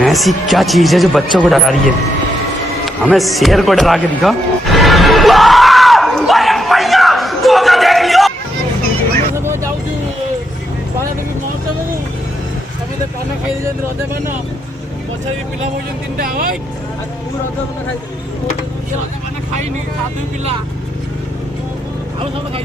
ऐसी क्या चीज है जो बच्चों को डरा रही है? हमें शेर को डरा के दिखा। पान खाई रज पान पछाड़ी पिला बोल तीन टा रज पान खाई साधु पिला आउ सब खाई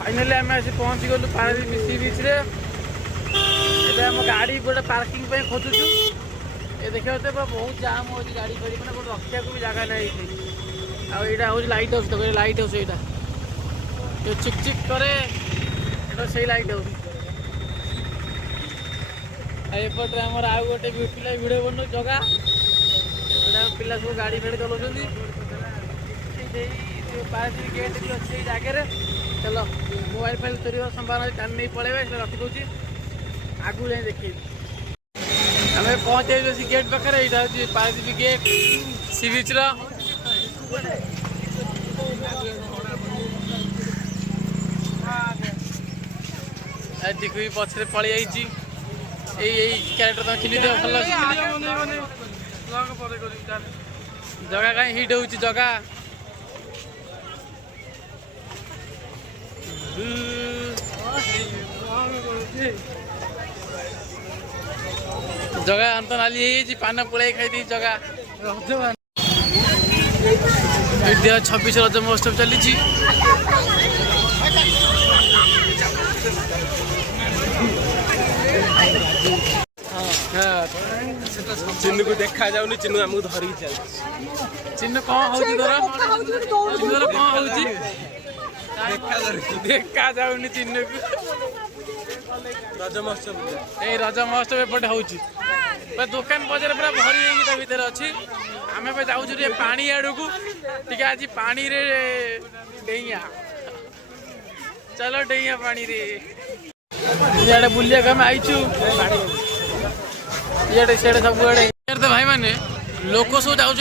फाइनाली आम आसी पहुँची गलु पारादीप सी बीच रे आम गाड़ी गोटे पार्किंग पे खोजुचु ये देखिए तो बहुत जाम हो गाड़ी फाड़ी मैंने गोटे रखा भी जगह ना आईटा हूँ लाइट हाउस तो लाइट हाउस यहाँ जो चिक चिक करे से लाइट हाउस एपटे आम आउ गोटे पिला भिडियो बन जगह पिला सब गाड़ी फाड़ी चलाऊँ पारादीप गेट भी अच्छे जगह चलो मोबाइल फाइल चोरी संभावना टाइम नहीं पड़े रखी दूसरी आगू जाए देखिए आम पहुँचे सी गेट पाखे यहाँ हूँ पारादीप गेट सी बीच दिख भी पछे पलि आई क्यारेक्टर तुम चिन्ह दिव भल जगह कहीं हिट हो जगह जगह अंत नाली पान पुलाई खाई जगह 26 रज महोत्सव चली चिन्ह को देखा जाऊनी चिन्ह आमको धरिक चल चिन्ह कौन हो चिन्ह कौन हो देखा जाऊनी चिन्ह को रज महोत्सव रज महोत्सव एपटे हूँ दुकान बजार पूरा भरी भितर अच्छी आम जाऊँ पानी आड़ को टे आज पानी रे डेइया चलो डेइया पानी रे इे बुलिया आम आईचु इे सीढ़े सब तो भाई मैंने लोक सब जाऊँच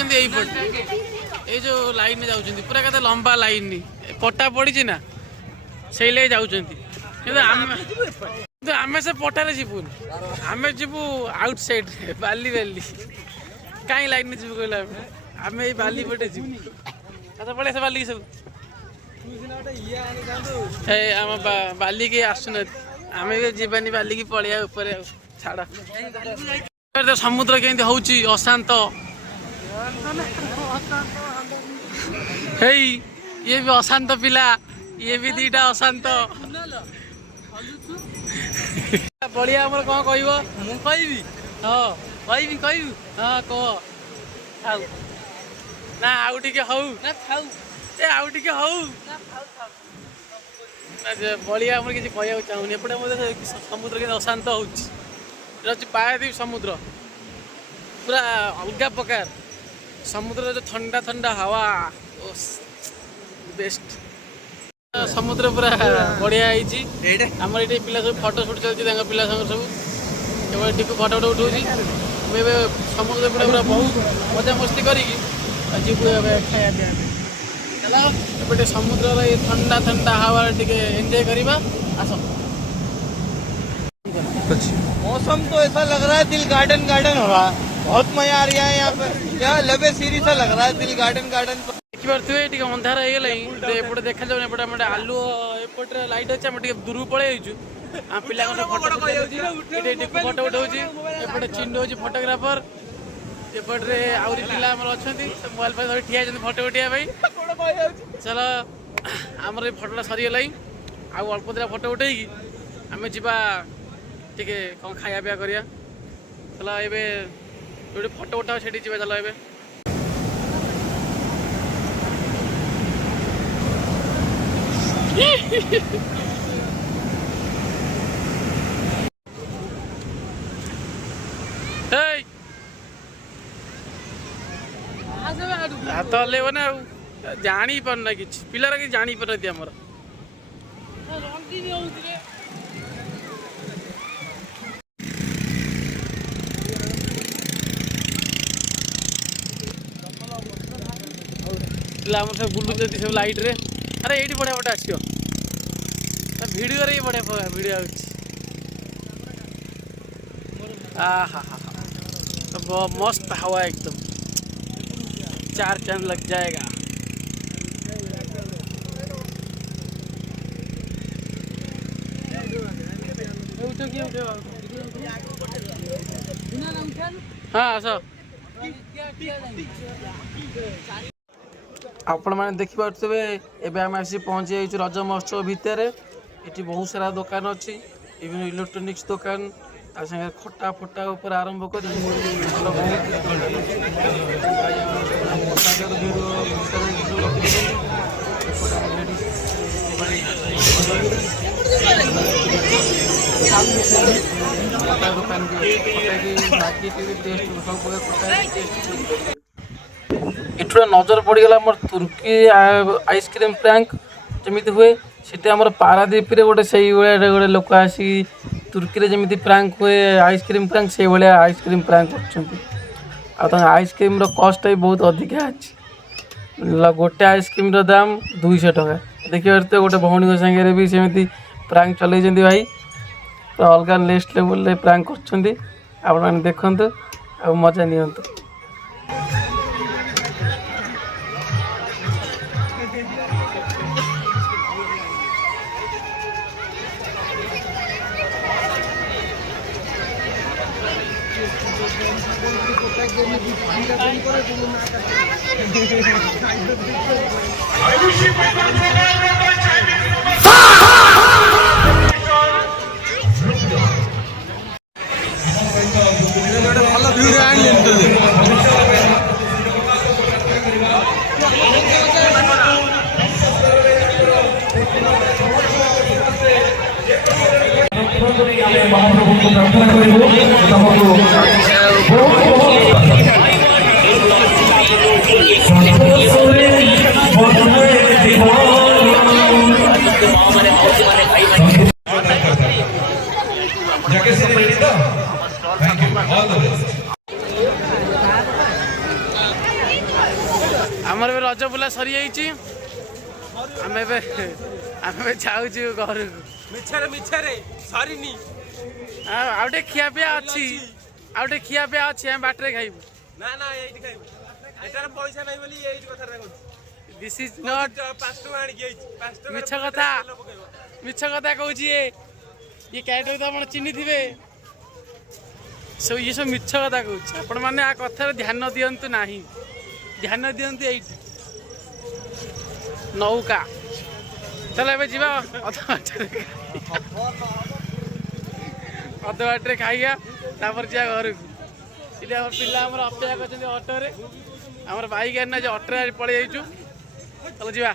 ये जो लाइन जाऊँ पूरा कहते लंबा लाइन पट्टा पड़ी ना से लगे जाऊँ आम से पटारे जीवन आम जीवु आउट साइड बाली बाली कहीं लाइन जीव कहला आम ये बाली पटे जीव अच्छा पड़े से बाली सब आम बाली के आसुना आम भी जीवानी बाली की पलिया ऊपर छाड़ तो समुद्र केमती हूँ अशांत ये भी अशांत पिला ये भी दीटा अशांत बढ़िया आमर कौन कह हाँ कह हाँ कह ना आउ टिके हऊ आउ टिके हऊ बढ़िया आमर किसी कह चाहूनी एपटे समुद्र के अशांत हो पारादीप समुद्र पूरा अलग प्रकार समुद्र जो ठंडा ठंडा हवा बेस्ट समुद्र पूरा बढ़िया आमर ये पिला सब फटो सुट चलती पिला सब टीपू फटो उठाऊँ ଆମେ ଏବେ ସମୁଦ୍ର ପୁରା ପୁରା ବହୁତ ମଜାମସ୍ତି କରିକି ଯିବୁ ଏବେ ଖାଇବା ପିଇବା ପାଇଁ। ହେଲା ଏପଟେ ସମୁଦ୍ରର ଏ ଥଣ୍ଡା ଥଣ୍ଡା ହାୱାରେ ଟିକେ ଏନ୍ଜୟ କରିବା। ଆସ। मौसम तो ऐसा लग रहा है दिल गार्डन गार्डन हो रहा है। बहुत मजा आ रहा है यहाँ पे। यहाँ लबे सीरी सा लग रहा है दिल गार्डन गार्डन। ଦେଖିପାରୁଥିବେ ଟିକେ ଅନ୍ଧାର ହେଇଗଲାଣି ଏପଟେ ଦେଖାଯାଉନି ଏପଟେ ଆମେ ଆଲୁଅ ଏପଟରେ ଲାଇଟ୍ ଅଛି ଆମେ ଟିକେ ଦୂରକୁ ପଳେଇ ଯାଇଛୁ। ଆମ ପିଲାଙ୍କ ସହ ଫଟୋ ଫଟୋ ଉଠାଉଛି ଏପଟେ ଚିଣ୍ଡୁ ହେଉଛି ଫଟୋଗ୍ରାଫର ଏପଟରେ ଆହୁରି ପିଲା ଆମର ଅଛନ୍ତି ମୋବାଇଲ ଫାଇଲ ଧରି ଠିଆ ହେଇଛନ୍ତି ଫଟୋ ଉଠାଇବା ପାଇଁ। ଚାଲ ଆମର ଏ ଫଟୋଟା ସରିଗଲାଣି ଆଉ ଅଳ୍ପ ଦିନ ଫଟୋ ଉଠେଇକି ଆମେ ଯିବା ଟିକେ କ'ଣ ଖାଇବା ପିଇବା କରିବା। ଚାଲ ଏବେ ଯୋଉଠି ଫଟୋ ଉଠାଅ ସେଠି ଯିବା। ଚାଲ ଏବେ ହାତ ହଲେଇବ ନା ଆଉ ଜାଣି ପାରୁନା କିଛି ପିଲାର କିଛି ଜାଣି ପାରୁନାହାନ୍ତି ଆମର। ପିଲା ଆମର ସବୁ ବୁଲୁଛନ୍ତି ସବୁ ଲାଇଟ୍ରେ। ଆରେ ଏଇଠି ବଢ଼ିଆ ଗୋଟେ ଆସିବ ଭିଡ଼ିଓରେ ବି ବଢ଼ିଆ ଭିଡ଼ିଓ ହେଉଛି। आहा हा मस्त हवा एकदम 4 चांद लग जाएगा। हाँ आस आपण मैंने देखिपे एवं आम आसी पहुँची जाइए रज महोत्सव भितर। ये बहुत सारा दुकान अच्छी इवन इलेक्ट्रोनिक्स दुकान ता संगे खटा फटा ऊपर आरंभ कर इठुरा नजर पड़गला मोर तुर्की आइसक्रीम प्रैंक जमी हुए सीटे आम पारादीप गोटे से गोटे लोक आसी तुर्की जमी प्रैंक हुए आइसक्रीम प्रैंक से भाया आइसक्रीम प्रैंक कर आइसक्रीम कस्ट भी बहुत अधिका अच्छी गोटे आइसक्रीम दाम 200 टका देखिए गोटे भौणी सागर भी सेमती प्रैंक चल भाई तो अलग नेक्स्ट लेवल प्रैंक कर देखु आ मजा नियंतु। आमर भी रज बुला सरी जाइए जाऊँ घर आउटे खिया पिया अच्छी आउटे खिया पिया अच्छी हम बाटरे खाइबू ना ना एठी खाइबू एटार पैसा नै बोली एठी कथा कहू दिस इज नॉट 5 टका आनी गई 5 टका मिछ कथा कहू छी ये कैरेक्टर तो आपण चिन्ही थिबे सो ये सब मिछ कथा कहू छी आपण माने आ कथा ध्यान दियंतु नाही ध्यान दियंतु एठी नौका चलो ए जीवा अध बाटे खाइया तापर जा घर को इले हमर पिला हमर अपेक्षा करछन ऑटो रे हमर बाइक आना जे ऑटो रे पळे जाइछु चलो जीवा।